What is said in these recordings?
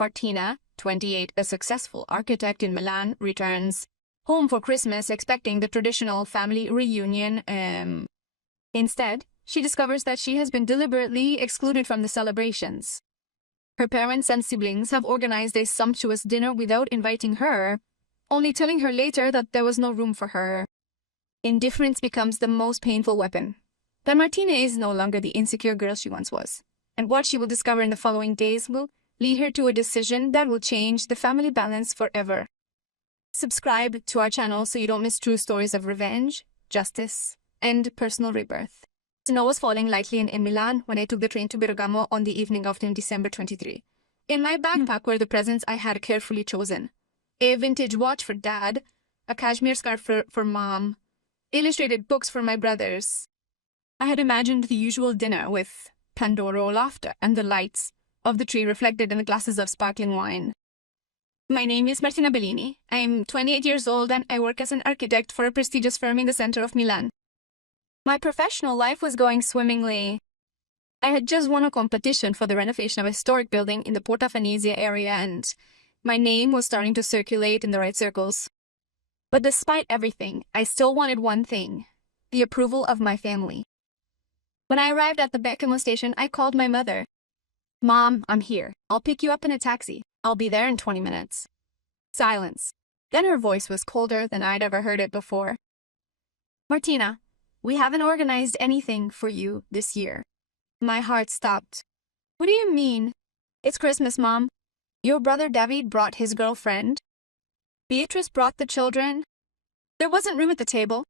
Martina, 28, a successful architect in Milan, returns home for Christmas expecting the traditional family reunion. Instead, she discovers that she has been deliberately excluded from the celebrations. Her parents and siblings have organized a sumptuous dinner without inviting her, only telling her later that there was no room for her. Indifference becomes the most painful weapon. But Martina is no longer the insecure girl she once was, and what she will discover in the following days will lead her to a decision that will change the family balance forever. Subscribe to our channel so you don't miss true stories of revenge, justice, and personal rebirth. Snow was falling lightly in Milan when I took the train to Bergamo on the evening of December 23. In my backpack were the presents I had carefully chosen. A vintage watch for Dad, a cashmere scarf for Mom, illustrated books for my brothers. I had imagined the usual dinner with Pandoro laughter and the lights of the tree reflected in the glasses of sparkling wine. My name is Martina Bellini. I am 28 years old and I work as an architect for a prestigious firm in the center of Milan. My professional life was going swimmingly. I had just won a competition for the renovation of a historic building in the Porta Venezia area, and my name was starting to circulate in the right circles. But despite everything, I still wanted one thing: the approval of my family. When I arrived at the Bergamo station, I called my mother. "Mom, I'm here. I'll pick you up in a taxi. I'll be there in 20 minutes. Silence. Then her voice was colder than I'd ever heard it before. "Martina, we haven't organized anything for you this year." My heart stopped. "What do you mean?" "It's Christmas, Mom. Your brother David brought his girlfriend. Beatrice brought the children. There wasn't room at the table.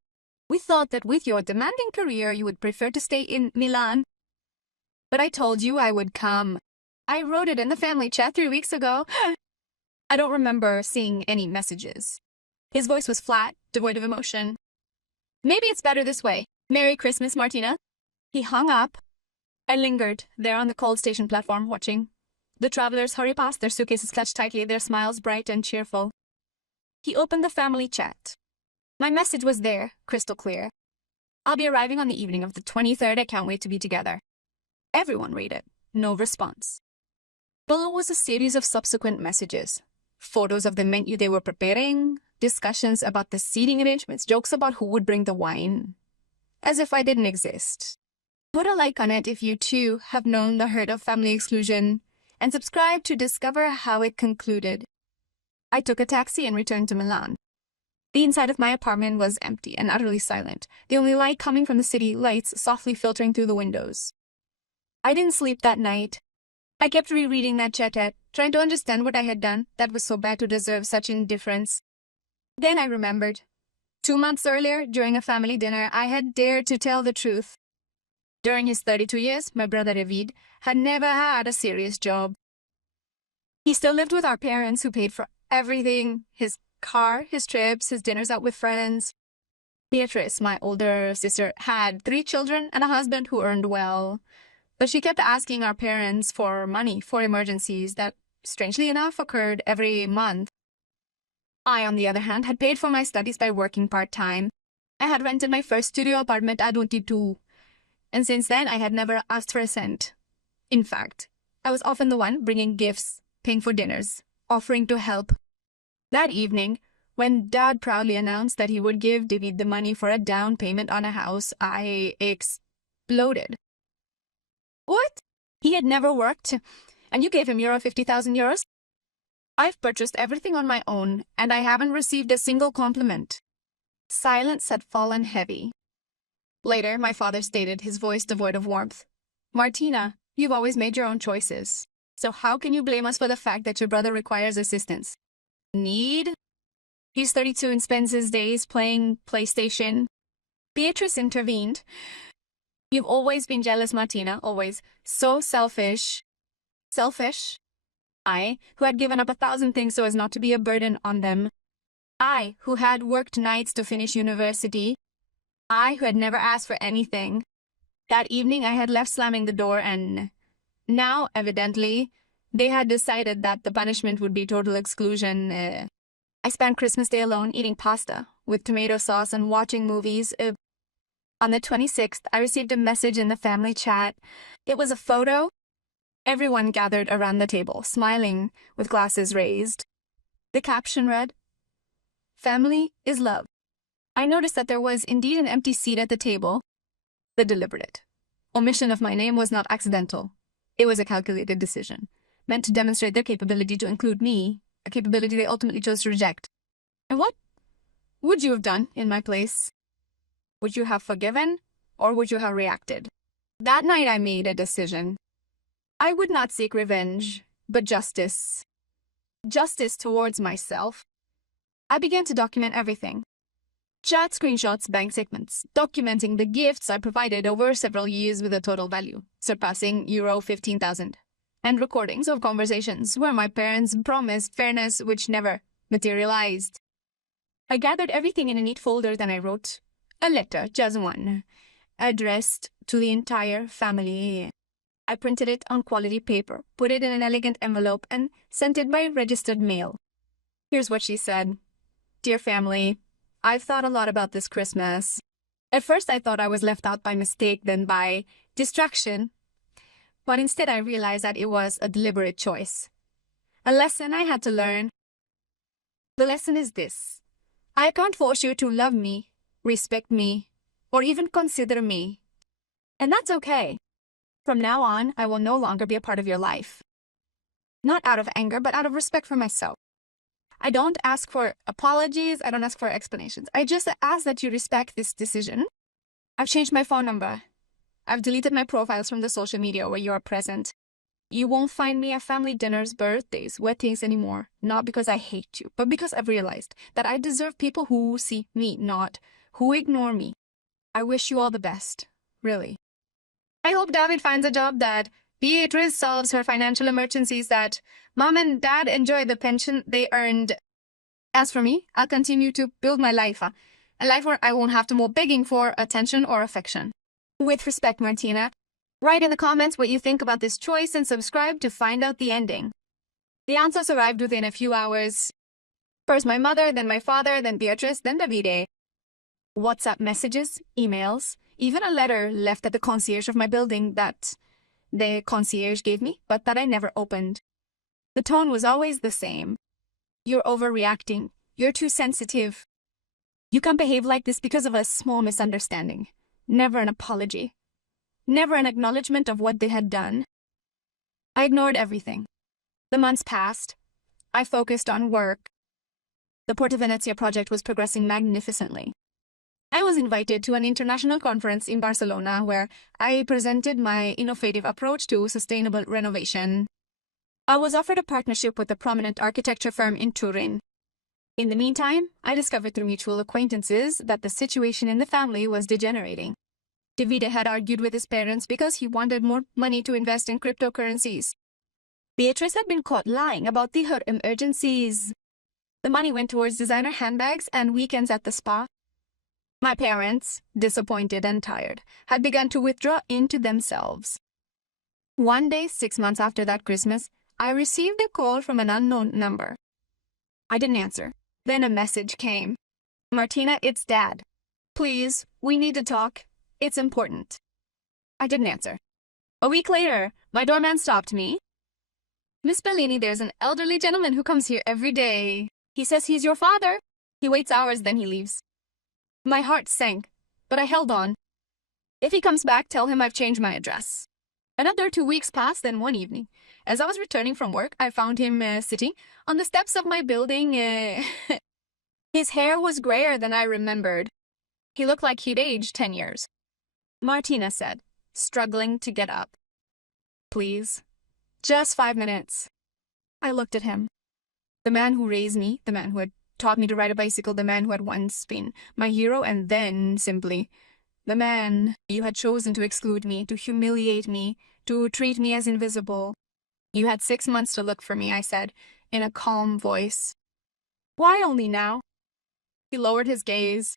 We thought that with your demanding career you would prefer to stay in Milan. But I told you I would come. I wrote it in the family chat 3 weeks ago." I don't remember seeing any messages. His voice was flat, devoid of emotion. "Maybe it's better this way. Merry Christmas, Martina." He hung up. I lingered there on the cold station platform, watching the travelers hurry past, their suitcases clutched tightly, their smiles bright and cheerful. He opened the family chat. My message was there, crystal clear. "I'll be arriving on the evening of the 23rd. I can't wait to be together." Everyone read it. No response. Below was a series of subsequent messages. Photos of the menu they were preparing, discussions about the seating arrangements, jokes about who would bring the wine. As if I didn't exist. Put a like on it if you too have known the hurt of family exclusion, and subscribe to discover how it concluded. I took a taxi and returned to Milan. The inside of my apartment was empty and utterly silent, the only light coming from the city lights softly filtering through the windows. I didn't sleep that night. I kept rereading that chat, trying to understand what I had done that was so bad to deserve such indifference. Then I remembered. 2 months earlier, during a family dinner, I had dared to tell the truth. During his 32 years, my brother David had never had a serious job. He still lived with our parents, who paid for everything: his car, his trips, his dinners out with friends. Beatrice, my older sister, had 3 children and a husband who earned well. But she kept asking our parents for money for emergencies that, strangely enough, occurred every month. I, on the other hand, had paid for my studies by working part-time. I had rented my first studio apartment at 22, and since then I had never asked for a cent. In fact, I was often the one bringing gifts, paying for dinners, offering to help. That evening, when Dad proudly announced that he would give David the money for a down payment on a house, I exploded. "What? He had never worked, and you gave him €50,000? I've purchased everything on my own, and I haven't received a single compliment." Silence had fallen heavy. Later, my father stated, his voice devoid of warmth, "Martina, you've always made your own choices. So how can you blame us for the fact that your brother requires assistance? Need? He's 32 and spends his days playing PlayStation." Beatrice intervened. "You've always been jealous, Martina, always. So selfish." Selfish? I, who had given up 1,000 things so as not to be a burden on them. I, who had worked nights to finish university. I, who had never asked for anything. That evening I had left slamming the door, and now, evidently, they had decided that the punishment would be total exclusion. I spent Christmas Day alone, eating pasta with tomato sauce and watching movies. On the 26th, I received a message in the family chat. It was a photo. Everyone gathered around the table, smiling, with glasses raised. The caption read, "Family is love." I noticed that there was indeed an empty seat at the table. The deliberate omission of my name was not accidental. It was a calculated decision, meant to demonstrate their capability to include me, a capability they ultimately chose to reject. And what would you have done in my place? Would you have forgiven, or would you have reacted? That night I made a decision. I would not seek revenge, but justice. Justice towards myself. I began to document everything. Chat screenshots, bank statements, documenting the gifts I provided over several years with a total value surpassing euro 15,000, and recordings of conversations where my parents promised fairness which never materialized. I gathered everything in a neat folder, then I wrote a letter, just one, addressed to the entire family. I printed it on quality paper, put it in an elegant envelope, and sent it by registered mail. Here's what she said. "Dear family, I've thought a lot about this Christmas. At first I thought I was left out by mistake, then by distraction. But instead I realized that it was a deliberate choice. A lesson I had to learn. The lesson is this. I can't force you to love me, respect me, or even consider me. And that's okay. From now on, I will no longer be a part of your life. Not out of anger, but out of respect for myself. I don't ask for apologies. I don't ask for explanations. I just ask that you respect this decision. I've changed my phone number. I've deleted my profiles from the social media where you are present. You won't find me at family dinners, birthdays, weddings anymore. Not because I hate you, but because I've realized that I deserve people who see me, not who ignore me. I wish you all the best. Really. I hope David finds a job, that Beatrice solves her financial emergencies, that Mom and Dad enjoy the pension they earned. As for me, I'll continue to build my life, a life where I won't have to more begging for attention or affection. With respect, Martina. Write in the comments what you think about this choice and subscribe to find out the ending." The answers arrived within a few hours. First my mother, then my father, then Beatrice, then Davide. WhatsApp messages, emails, even a letter left at the concierge of my building that the concierge gave me, but that I never opened. The tone was always the same. "You're overreacting. You're too sensitive. You can't behave like this because of a small misunderstanding." Never an apology. Never an acknowledgement of what they had done. I ignored everything. The months passed. I focused on work. The Porta Venezia project was progressing magnificently. I was invited to an international conference in Barcelona where I presented my innovative approach to sustainable renovation. I was offered a partnership with a prominent architecture firm in Turin. In the meantime, I discovered through mutual acquaintances that the situation in the family was degenerating. Davide had argued with his parents because he wanted more money to invest in cryptocurrencies. Beatrice had been caught lying about her emergencies. The money went towards designer handbags and weekends at the spa. My parents, disappointed and tired, had begun to withdraw into themselves. One day, 6 months after that Christmas, I received a call from an unknown number. I didn't answer. Then a message came. "Martina, it's Dad. Please, we need to talk. It's important." I didn't answer. A week later, my doorman stopped me. "Miss Bellini, there's an elderly gentleman who comes here every day. He says he's your father. He waits hours, then he leaves." My heart sank, but I held on. "If he comes back, tell him I've changed my address." Another 2 weeks passed, then one evening, as I was returning from work, I found him sitting on the steps of my building. His hair was grayer than I remembered. He looked like he'd aged 10 years. "Martina," said, struggling to get up. "Please, just 5 minutes." I looked at him. The man who raised me, the man who had taught me to ride a bicycle, the man who had once been my hero, and then, simply, the man you had chosen to exclude me, to humiliate me, to treat me as invisible. "You had 6 months to look for me," I said, in a calm voice. "Why only now?" He lowered his gaze.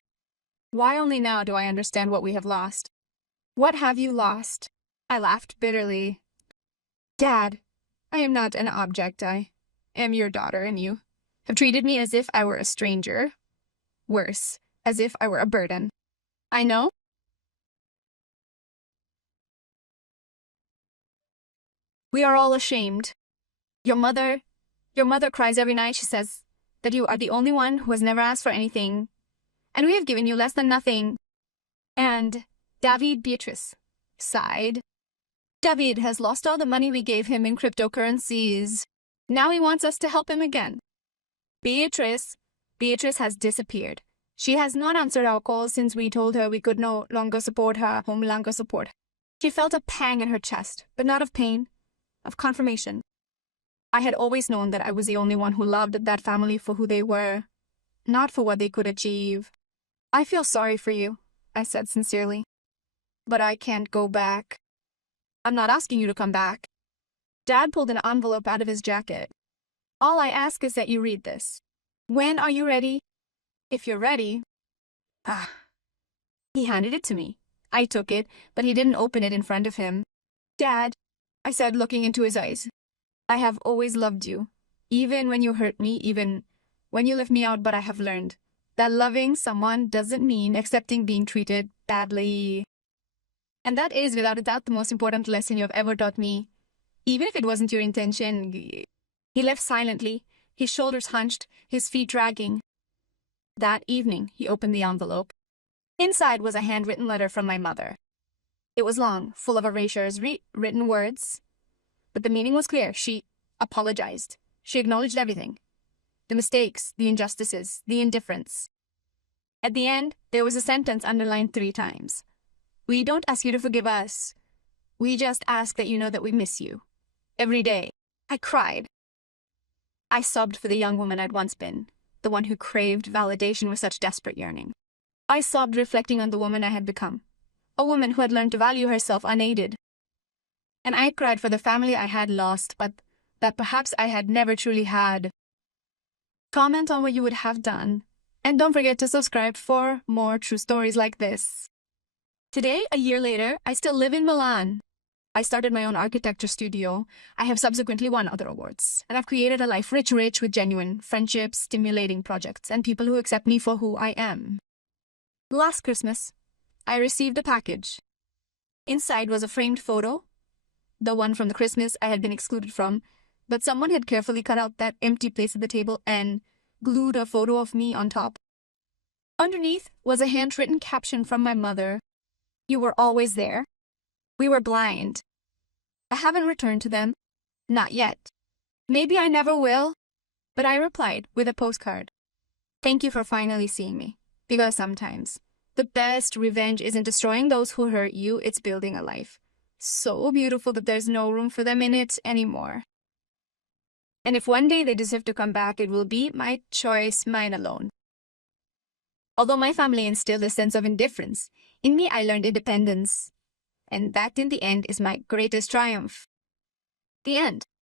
"Why only now do I understand what we have lost?" "What have you lost?" I laughed bitterly. "Dad, I am not an object. I am your daughter, and you have treated me as if I were a stranger. Worse, as if I were a burden. I know. We are all ashamed. Your mother cries every night. She says that you are the only one who has never asked for anything, and we have given you less than nothing. And Beatrice sighed. David has lost all the money we gave him in cryptocurrencies. Now he wants us to help him again. Beatrice has disappeared. She has not answered our calls since we told her we could no longer support her, home longer support. She felt a pang in her chest, but not of pain, of confirmation. I had always known that I was the only one who loved that family for who they were, not for what they could achieve. I feel sorry for you, I said sincerely. But I can't go back. I'm not asking you to come back. Dad pulled an envelope out of his jacket. All I ask is that you read this. When are you ready? If you're ready. He handed it to me. I took it, but he didn't open it in front of him. Dad, I said, looking into his eyes, I have always loved you, even when you hurt me, even when you left me out, but I have learned that loving someone doesn't mean accepting being treated badly. And that is, without a doubt, the most important lesson you have ever taught me, even if it wasn't your intention. He left silently, his shoulders hunched, his feet dragging. That evening, he opened the envelope. Inside was a handwritten letter from my mother. It was long, full of erasures, written words, but the meaning was clear. She apologized. She acknowledged everything. The mistakes, the injustices, the indifference. At the end, there was a sentence underlined 3 times. We don't ask you to forgive us. We just ask that you know that we miss you. Every day. I cried. I sobbed for the young woman I'd once been, the one who craved validation with such desperate yearning. I sobbed reflecting on the woman I had become, a woman who had learned to value herself unaided. And I cried for the family I had lost, but that perhaps I had never truly had. Comment on what you would have done, and don't forget to subscribe for more true stories like this. Today, a year later, I still live in Milan. I started my own architecture studio. I have subsequently won other awards, and I've created a life rich with genuine friendships, stimulating projects, and people who accept me for who I am. Last Christmas, I received a package. Inside was a framed photo, the one from the Christmas I had been excluded from, but someone had carefully cut out that empty place at the table and glued a photo of me on top. Underneath was a handwritten caption from my mother. You were always there. We were blind. I haven't returned to them. Not yet. Maybe I never will. But I replied with a postcard. Thank you for finally seeing me. Because sometimes the best revenge isn't destroying those who hurt you, it's building a life so beautiful that there's no room for them in it anymore. And if one day they deserve to come back, it will be my choice, mine alone. Although my family instilled a sense of indifference, in me I learned independence. And that in the end is my greatest triumph. The end.